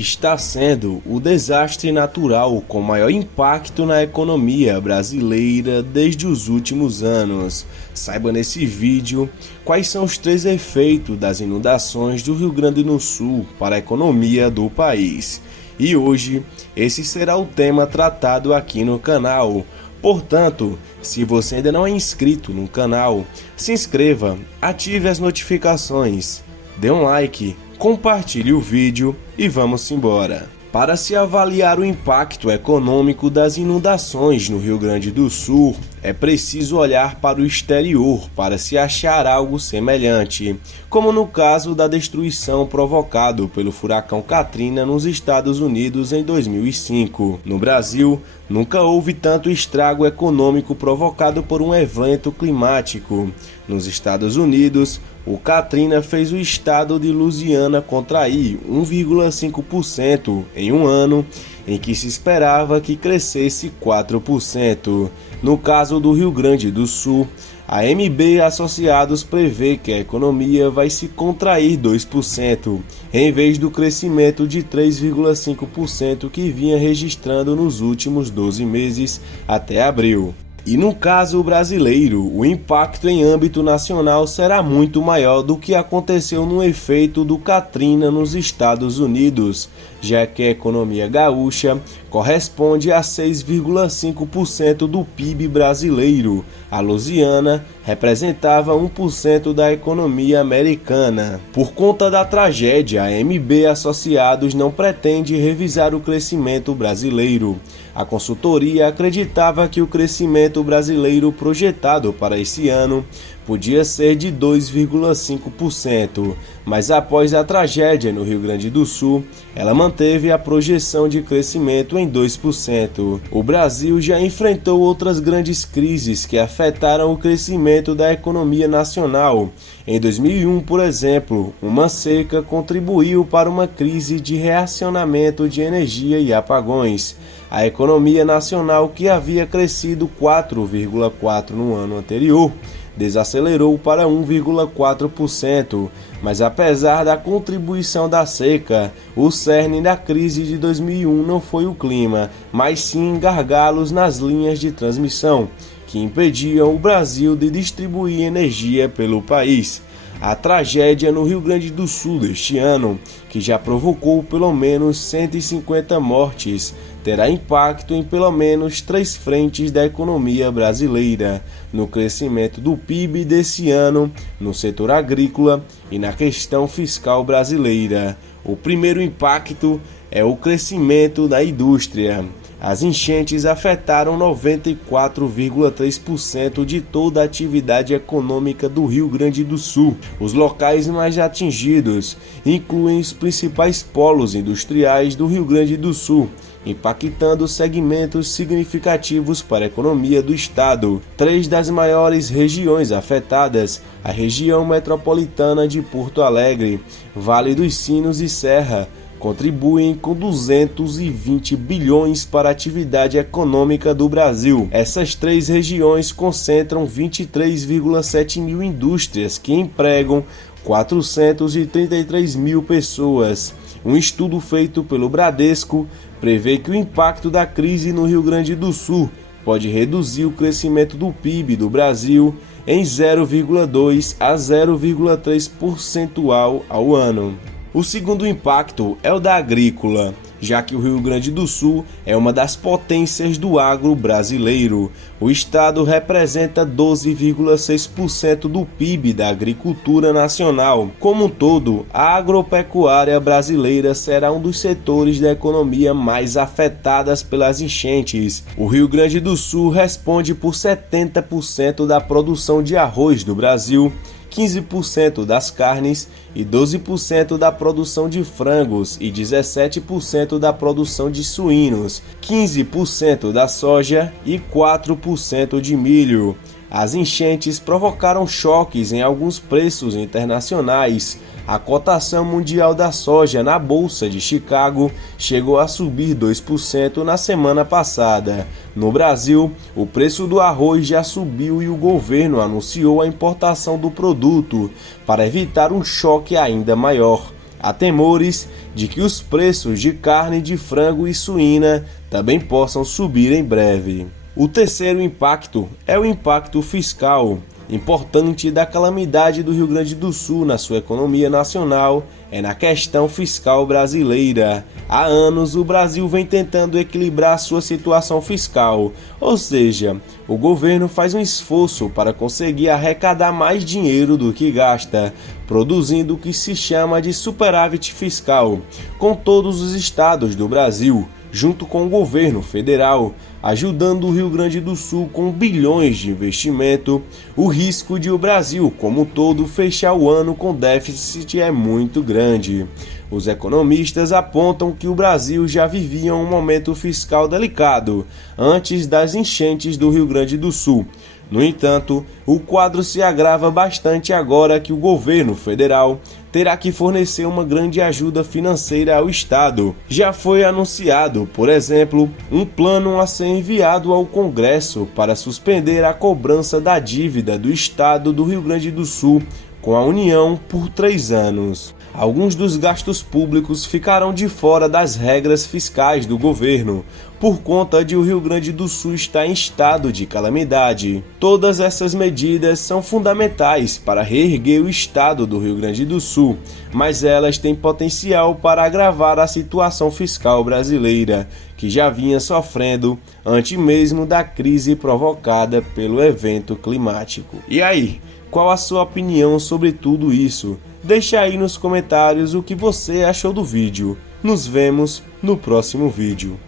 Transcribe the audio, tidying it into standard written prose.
está sendo o desastre natural com maior impacto na economia brasileira desde os últimos anos. Saiba nesse vídeo quais são os 3 efeitos das inundações do Rio Grande do Sul para a economia do país. E hoje, esse será o tema tratado aqui no canal. Portanto, se você ainda não é inscrito no canal, se inscreva, ative as notificações, dê um like, compartilhe o vídeo e vamos embora. Para se avaliar o impacto econômico das inundações no Rio Grande do Sul, é preciso olhar para o exterior para se achar algo semelhante, como no caso da destruição provocada pelo furacão Katrina nos Estados Unidos em 2005. No Brasil, nunca houve tanto estrago econômico provocado por um evento climático. Nos Estados Unidos, o Katrina fez o estado de Louisiana contrair 1,5% em um ano em que se esperava que crescesse 4%. No caso do Rio Grande do Sul, a MB Associados prevê que a economia vai se contrair 2%, em vez do crescimento de 3,5% que vinha registrando nos últimos 12 meses até abril. E no caso brasileiro, o impacto em âmbito nacional será muito maior do que aconteceu no efeito do Katrina nos Estados Unidos, já que a economia gaúcha corresponde a 6,5% do PIB brasileiro. A Louisiana representava 1% da economia americana. Por conta da tragédia, a MB Associados não pretende revisar o crescimento brasileiro. A consultoria acreditava que o crescimento brasileiro projetado para esse ano podia ser de 2,5%, mas após a tragédia no Rio Grande do Sul, ela manteve a projeção de crescimento em 2%. O Brasil já enfrentou outras grandes crises que afetaram o crescimento da economia nacional. Em 2001, por exemplo, uma seca contribuiu para uma crise de racionamento de energia e apagões. A economia nacional, que havia crescido 4,4% no ano anterior, desacelerou para 1,4%, mas apesar da contribuição da seca, o cerne da crise de 2001 não foi o clima, mas sim gargalos nas linhas de transmissão, que impediam o Brasil de distribuir energia pelo país. A tragédia no Rio Grande do Sul deste ano, que já provocou pelo menos 150 mortes, terá impacto em pelo menos 3 frentes da economia brasileira: no crescimento do PIB desse ano, no setor agrícola e na questão fiscal brasileira. O primeiro impacto é o crescimento da indústria. As enchentes afetaram 94,3% de toda a atividade econômica do Rio Grande do Sul. Os locais mais atingidos incluem os principais polos industriais do Rio Grande do Sul, impactando segmentos significativos para a economia do estado. 3 das maiores regiões afetadas, a região metropolitana de Porto Alegre, Vale dos Sinos e Serra, contribuem com 220 bilhões para a atividade econômica do Brasil. Essas 3 regiões concentram 23,7 mil indústrias que empregam 433 mil pessoas. Um estudo feito pelo Bradesco prevê que o impacto da crise no Rio Grande do Sul pode reduzir o crescimento do PIB do Brasil em 0,2 a 0,3% ao ano. O segundo impacto é o da agrícola, já que o Rio Grande do Sul é uma das potências do agro brasileiro. O estado representa 12,6% do PIB da agricultura nacional. Como um todo, a agropecuária brasileira será um dos setores da economia mais afetadas pelas enchentes. O Rio Grande do Sul responde por 70% da produção de arroz do Brasil, 15% das carnes e 12% da produção de frangos e 17% da produção de suínos, 15% da soja e 4% de milho. As enchentes provocaram choques em alguns preços internacionais. A cotação mundial da soja na Bolsa de Chicago chegou a subir 2% na semana passada. No Brasil, o preço do arroz já subiu e o governo anunciou a importação do produto para evitar um choque ainda maior. há temores de que os preços de carne de frango e suína também possam subir em breve. O terceiro impacto é o impacto fiscal. Importante da calamidade do Rio Grande do Sul na sua economia nacional é na questão fiscal brasileira. Há anos o Brasil vem tentando equilibrar sua situação fiscal, ou seja, o governo faz um esforço para conseguir arrecadar mais dinheiro do que gasta, produzindo o que se chama de superávit fiscal, com todos os estados do Brasil, junto com o governo federal, ajudando o Rio Grande do Sul com bilhões de investimento. O risco de o Brasil como um todo fechar o ano com déficit é muito grande. Os economistas apontam que o Brasil já vivia um momento fiscal delicado antes das enchentes do Rio Grande do Sul. No entanto, o quadro se agrava bastante agora que o governo federal terá que fornecer uma grande ajuda financeira ao Estado. Já foi anunciado, por exemplo, um plano a ser enviado ao Congresso para suspender a cobrança da dívida do Estado do Rio Grande do Sul com a União por 3 anos. Alguns dos gastos públicos ficarão de fora das regras fiscais do governo, por conta de o Rio Grande do Sul estar em estado de calamidade. Todas essas medidas são fundamentais para reerguer o estado do Rio Grande do Sul, mas elas têm potencial para agravar a situação fiscal brasileira, que já vinha sofrendo antes mesmo da crise provocada pelo evento climático. E aí, qual a sua opinião sobre tudo isso? Deixa aí nos comentários o que você achou do vídeo. Nos vemos no próximo vídeo.